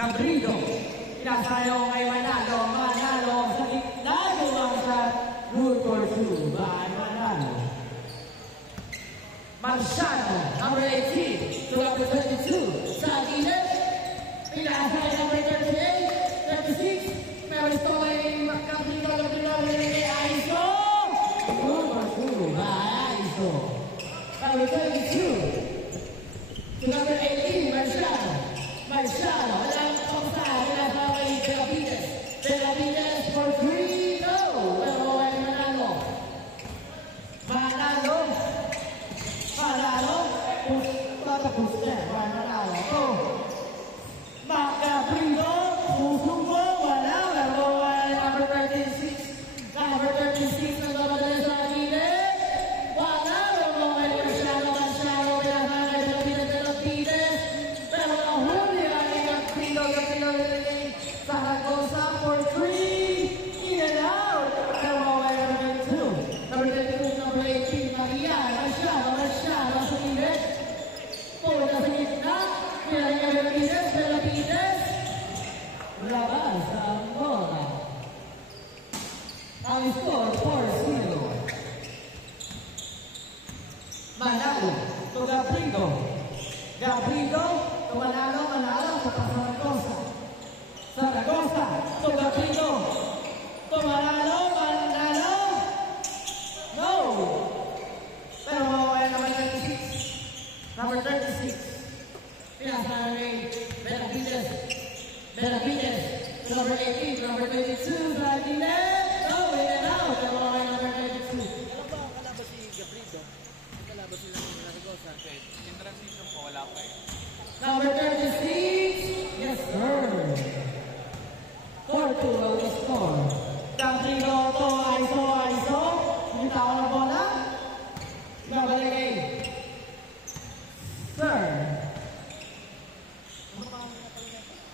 Gabrido. Pinasayaw kay Manalo. Manalo sa gitna ng sa root for two by Manalo. Marciano, number 18, to number 22. Sa gilid. Pinasayaw number 38, 36. Meron ito kay Gabrido. Kay Aiso. Root for two by Aiso. Number 22. To number 18, Marciano. Marciano, walang paksa, wala kay Benavides. Benavides for 3, no! Pero ay Manalo. Manalo. Manalo. Tatapos na, Manalo. Oh. Magabrido, pusong mo, wala. Pero ay number 36. Number 36, nagbabatala sa gilid. Wala. Pero ay Marciano, Marciano, Benavides. Pero nahuli ang Gabrido, Zaragoza for 3. In and out. Pero ay number 2. Number 22, number 18, Maria. Marciano sa gilid. Puro na sa gitna. Benavides. Labas ang bola. Ang score 4-0. Manalo to Gabrido. Gabrido to Manalo sa Zaragoza. Zaragoza to Gabrido. To Manalo. No. Pero ay number 36. Number 36. Pinasayaw Benavides. To number 18, number 22, Benavides. No, in and out. Pero ay number 22. Alam ba ang kalaban si Gabrido? Ang kalaban sila ng Zaragoza. In transition po, wala pa eh. Number 36. Yes, sir. 4-2 ang score. Gabrido to Aiso. Bitaw na bola. Babalik kay Sir.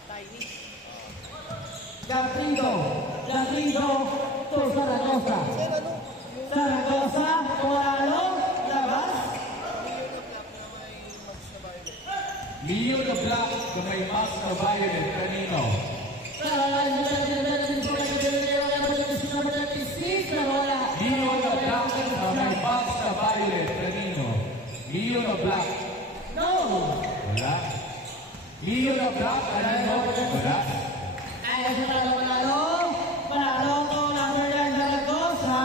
Tiny. Gabrido to Zaragoza. Zaragoza, Manalo, labas. Leo the Black to may Max na Violet kanino. Leo the Black to may Max na Violet kanino. Leo the Black. No. Wala. Leo the Black kanino. Wala. Ay, Manalo to number 9, Zaragoza.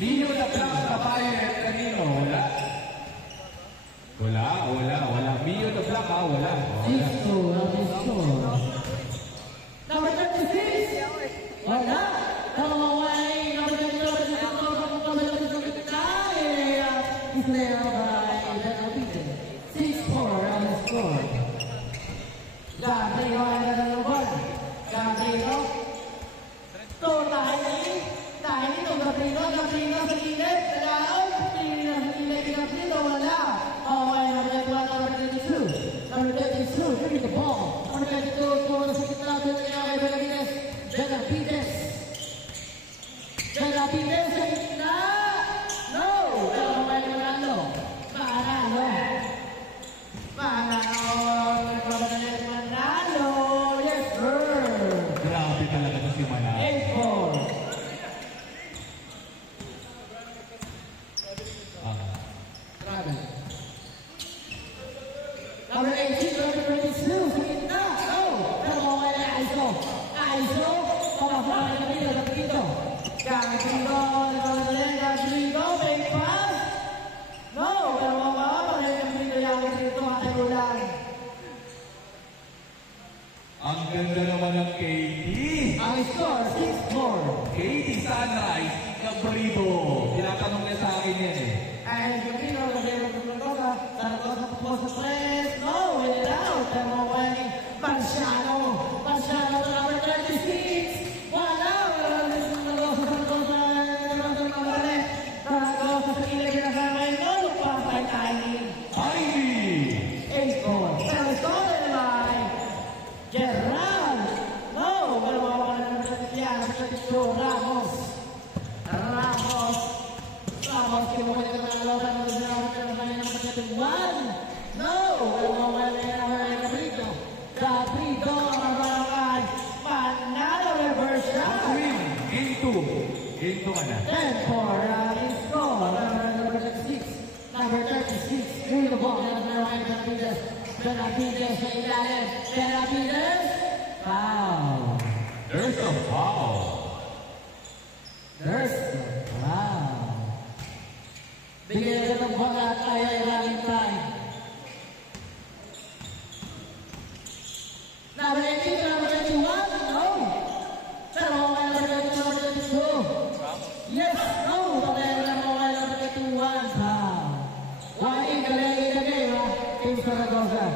Leo the Black na Violet kanino. Wala. Leo the Black wala. Number 36. Wala. Number 6-4 ang score. Gabrido ay nalalaban. Gabrido. To Tiny to Gabrido sa gilid. Down. Gabrido wala. Okay, number 21, number 32. Number 32, bring the ball. Number 22, to sa gitna. Benavides sa gitna. No. Pero may Manalo. Manalo. Yes, sir. Grabe talaga ito si Manalo. 8-4. Grabe. Number 18, number 22, sa gitna. No. Pero may Aiso. Pamafla na Gabrido. Gabrido, may pass. No. Pero Gabrido yung dito ang ulan. Ang ganda naman ng Katie. Ang score, 6-4. Katie Sunrise, Gabrido. Tinatanong niya sa akin yan eh. And Gabrido Zaragoza po sa press. No, in and out. Pero may Marciano to number 36. Wala. Zaragoza sa gilid kinasama yung no. Papay Tiny. Ivy! 8-4. Pero stolen by Gerald. No, pero mawawala ng Ramos. kinuha niya ng alawan ng Israel pero kanya ng pagkatiguan. No! Pero mawala na yung Gabrido. Game to ka na. 10 for score. Number 36. Number 36. Through the ball. Number 1, Benavides. Benavides sa ilalim. Benavides. Foul. There's a foul. There's a foul. Bigyan ka ng ball at tayo ay running time. Number 18, number 21. No. Pero number 22, number 22. Yes, no. Pero number 21. Foul. Why in the game, ha? Team Saragossa.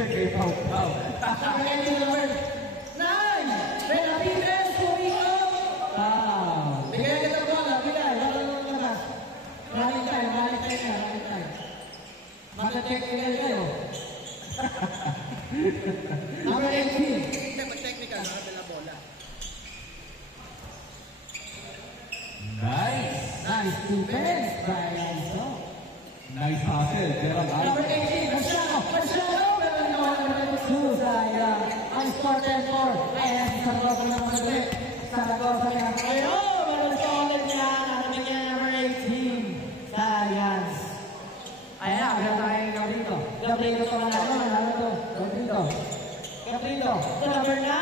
Okay, foul. Number 18, number 9. Benavides, Pumico. Foul. Bigyan ka ng ball, ha? Bigyan. Running time, running time. Magka-technical kayo. Number 18. Hindi, mag-technical, nakadala bola. Nice. Nice defense by Alonso. Nice hustle. Pero Number 18, Marciano. Pero number 2, sayang. Ang score 10-4. Ayan, Saragossa na naman ulit. Saragossa na naman ulit. Oh, meron sa ulit niya. Nabigyan number 18. Sayang. Ayan, meron tayong Gabriel. Gabriel ito manalo to. Gabriel. Number 9.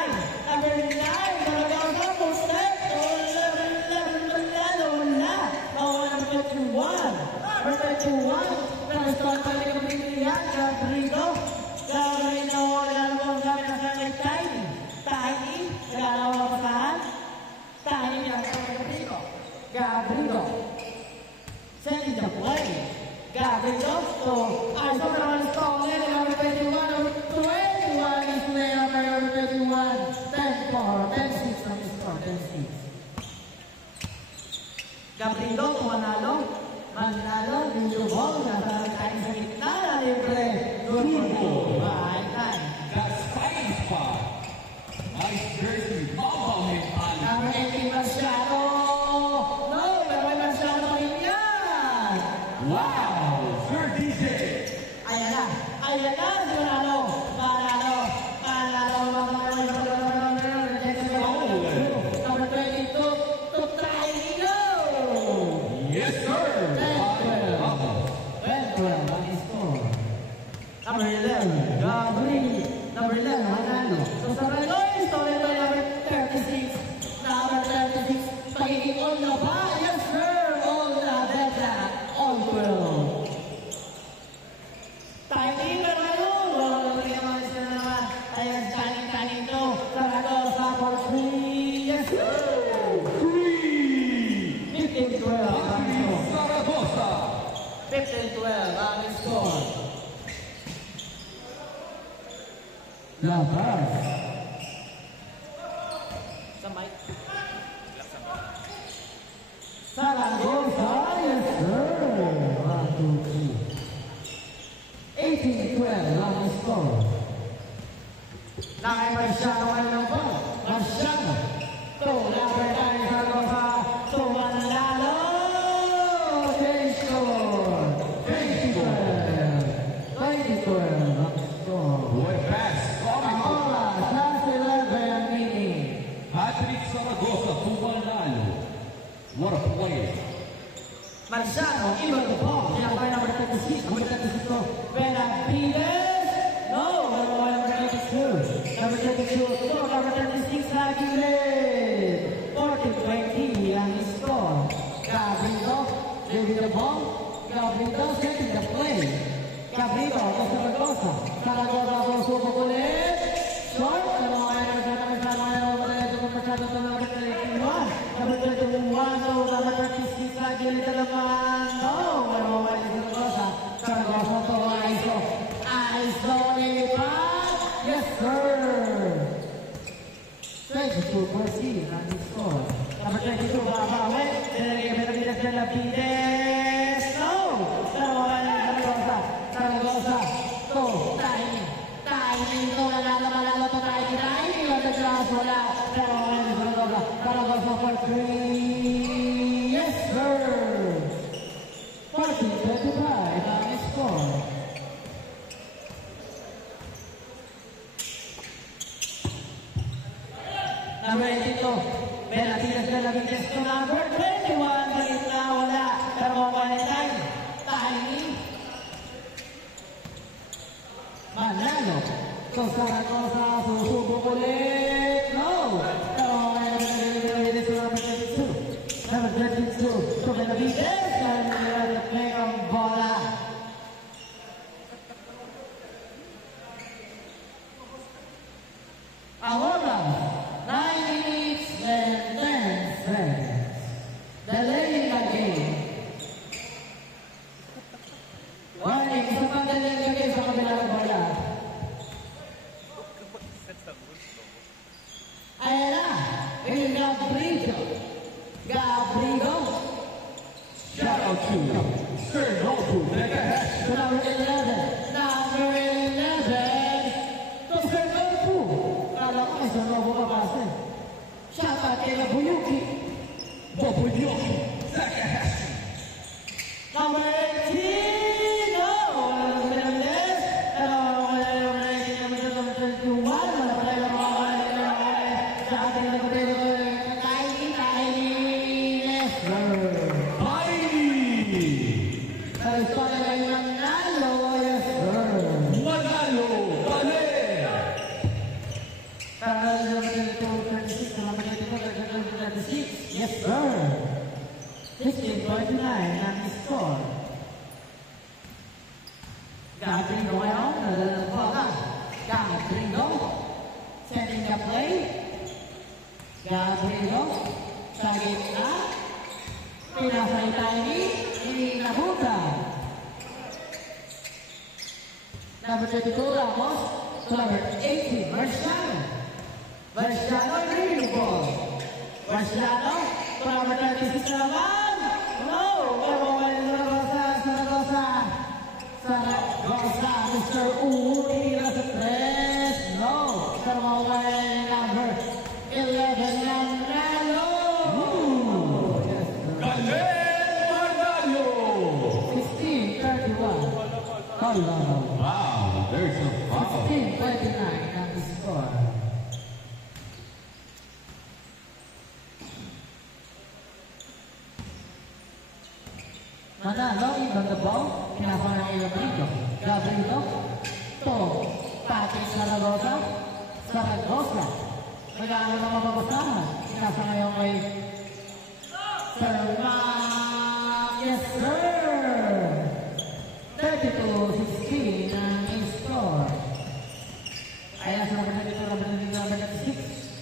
Saragossa, posted. Number 31. Pero start pa rin yung pilihan. Gabriel. Alam mo ang sabi na sa Tiny. Nagalaw ang pasahan. Tiny ang Gabriel. Sending the play. Gabriel. So, Alonso naman ang stall ulit. Number 21. Number 21 is play number 21. 10-4. 10-6 ang score. 10-6. Gabriel, manalo, video ball, nasa tayo sa gitna, libre, Guribo, baitan. that's fighting spot. Nice jersey. Mamba mental. Number 18, Marciano. No, pero may Marciano rin yan. Wow. Sir DJ. Ayan na, Manalo. Number 22, to try to go. Yes, sir. Number 11, Gabriel. Number 11, Manalo. So sa Reloy, stolen by number 36. Number 36, pagiging on na ba? Yes, sir. On na, beta. On well. Timing na tayo. Wala naman sila naman. Ayan, timing to. Saragossa for 3. Yes, sir. 15-12 ang score. Zaragoza. 15-12 ang score. Labas. Sa mic. Saragossa, yes sir. 1, 2, 3. 18-12 ang score. Nakay Marciano ng ball. Marciano. To, number 9, Saragossa. To, Manalo. Change score. 20-12 ang score. Boy pass. Ahora, last 11 minutes. Patrick Zaragoza to Manalo. What a play. Marciano, iba the ball. Sinakay number 36. Number 36 to Benavides. No, number 32. Number 32 to number 36 lagi ulit. 40-20 ang score. Gabriel, David the ball. Gabriel setting the play. Gabriel, to Saragossa. Saragossa po subok ulit. Short, number 31, so number 36 lagi ulit na naman. No, marumawala si Saragossa. Saragossa to Aizo. Aizo lipat. Yes, sir. 22-14 ang score. Number 22, babawi. Benavides. No! Marumawala si Saragossa. To, Tiny. To, manalo to Tiny. On the ground, wala. Pero Saragossa for 3. Yes, sir. 40-25 ang score. Number 82, Benavides to number 21, balik na wala. Pero Valentine, Tiny. Manalo. So Saragosa, susubok ulit. No! Pero Benavides to number 22. Number 32, to Benavides. And play ang bola. Ahora, 9 minutes and 10 seconds. Delaying the game. Warning, isa pang delaying the game sa kabilang bola. Ayan na, yung Gabrigo. Shout out to Sir Goku, Mega Hash. Number 11. Number 11. To Sir Goku. Kala ko ay Sir Goku kapasa. Shout out kay Nobuyuki. Nobuyuki, Mega Hash. Number 18. No. Number 11. Number 21. Wala pa tayo sa ating nagpapito. Yes, sir. 16.9 ang score. Gabrigo ngayon, bola. Gabrigo, setting the play. Gabrigo, sa gitna. Pinasay Tiny, inabutan. Number 22, Ramos. To number 18, Marciano. Marciano, reading ball. Marciano, to number 36 naman. No! Pero Saragosa, Mr. Uri, nasa 3. No! Pero number 11 ng Nalo. Manalo! 16-31. Wow, there's a foul. 16-29 ang score. Manalo, even the ball, pinasa ng Gabrigo. Gabrigo, to Patrick Saragosa. Saragosa, mag-aaral ng mababasahan. Pinasa ngayon kay Sir Mark. Yes, sir! 32-16 ang score. Ayan sa number 32, number 36.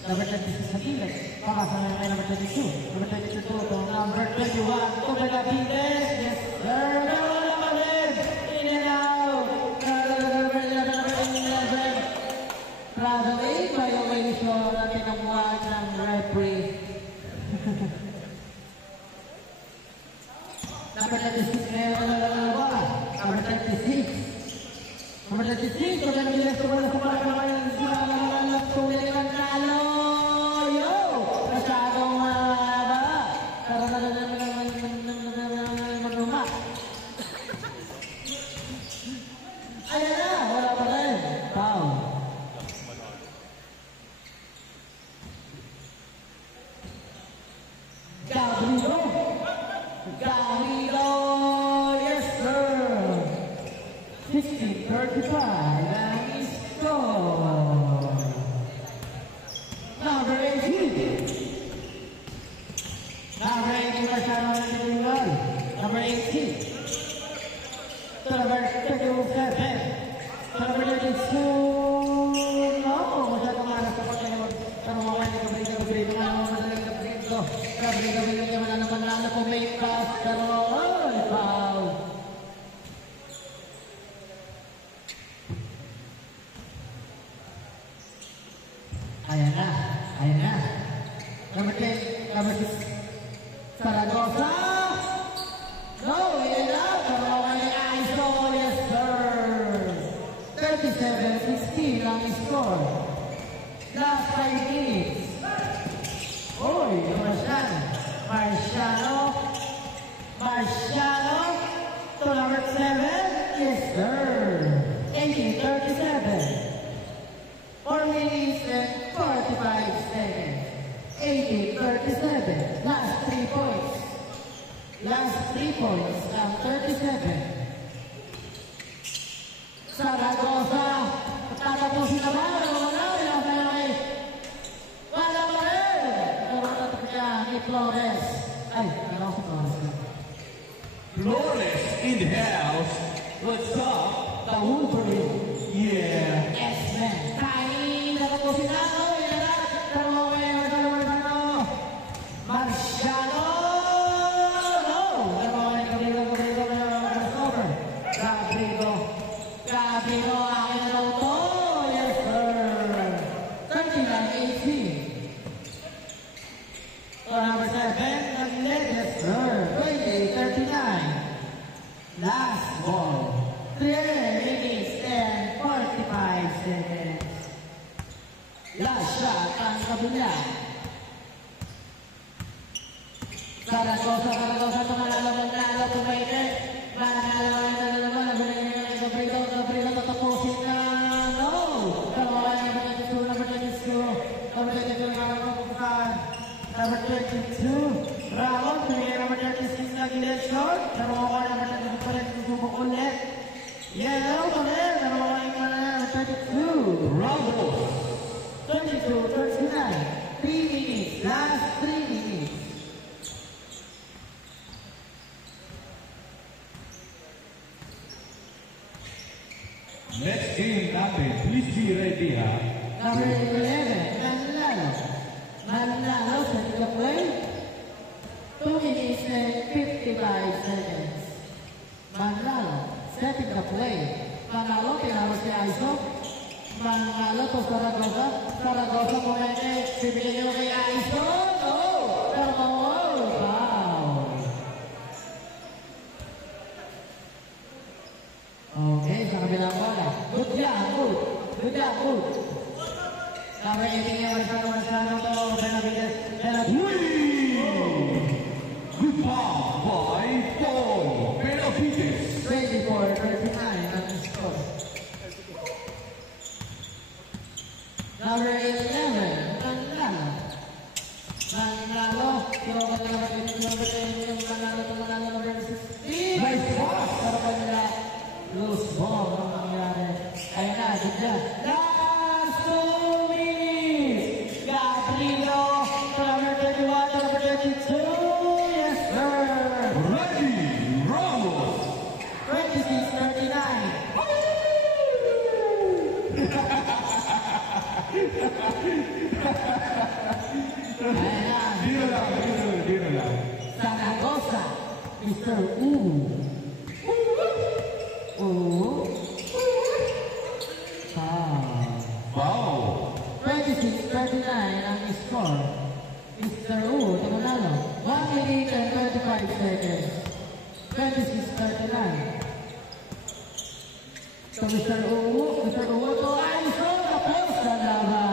Number 36 sa gilid. Pakasa ngayon kay number 22. Number 22 to number 21. To Benavides. Yes, sir! Naman naman din! In and out! Number 11. Traveling violation na tinamuhan ng referee. Number 36 ngayon ang bola. Number 36. Number 36. So, Benavides to bola sa bola ng tuloy ng Nalo. Yo! Masyadong mahaba. Manuma. Ayan na! Wala pa rin. Foul. Gabrigo. Gabrigo. Yes, sir. 16-35 ang score. Number 18. Number 18 Marciano ng individual. Number 18. To number 37. To number 32. No, masyadong maras sa pagkalimod. Pero mawala ni Gabrigo. Gabrigo naman na naman na po may pass. Pero, foul. Ayan na. Ayan na. Number 10. Number 6. Saragosa. No, ayan na. Pero may ISO. Yes, sir. 37-16 ang score. Last 5 minutes. Oy, Marciano. Marciano. To number 7. Yes, sir. 18-37. 4 minutes and 45 seconds. Last 3 points ng 37. Zaragoza. Tatapusin na ba? Wala pa rin. Naratatap niya ni Flores. Ay, ano si Flores? Flores in the house. What's up? The Wolverine. Yeah. X-Men. Kain. Tatapusin na. Marciano. No. Gabrigo. Akin na daw to. Yes, sir. 39-18. Number 7, yes, sir. 20-39. Last ball. 3 minutes and 45 seconds. Last shot ang kabila. Zaragoza, tumalalo, pumayit. Gabrigo, tatapusin na. No! Number 22, Ramon, tumingin number 36 na gilid short. Naroon number 23, susubok ulit. Yellow ulit, naroon number 32. Ramos. 22, 39. 3 minutes, last 3 minutes. Next game natin, please be ready ha. Number 11, Manlalo, set the play. 2 minutes and 55 seconds. Manlalo, setting the play. Manlalo, tinawag si Aiso. Manlalo to Zaragoza. Zaragoza po natin. Bibigyan nyo kay Aiso. No! Wow! Okay, sa kabilang bola. Good job. Number 18 niya, Marciano to. Good ball by Paul Benavides. 24-39 ang score. Number 11, Manlalo. Tiwagan na naman yung number 10, yung Manlalo number 16. Nice pass. Para pa nila, loose ball ang nangyari. Ayun na, good job. Last 2 minutes. Gabrigo, number 31, number 32. Yes, sir. Reggie Ramos. 26-39. Dito lang. Zaragoza, Mr. Wow. 26-39 ang score. Mr. Tumanalo. 1 minute and 25 seconds. 26-39. So Mr. Uwo to Aiso, tapos na laban.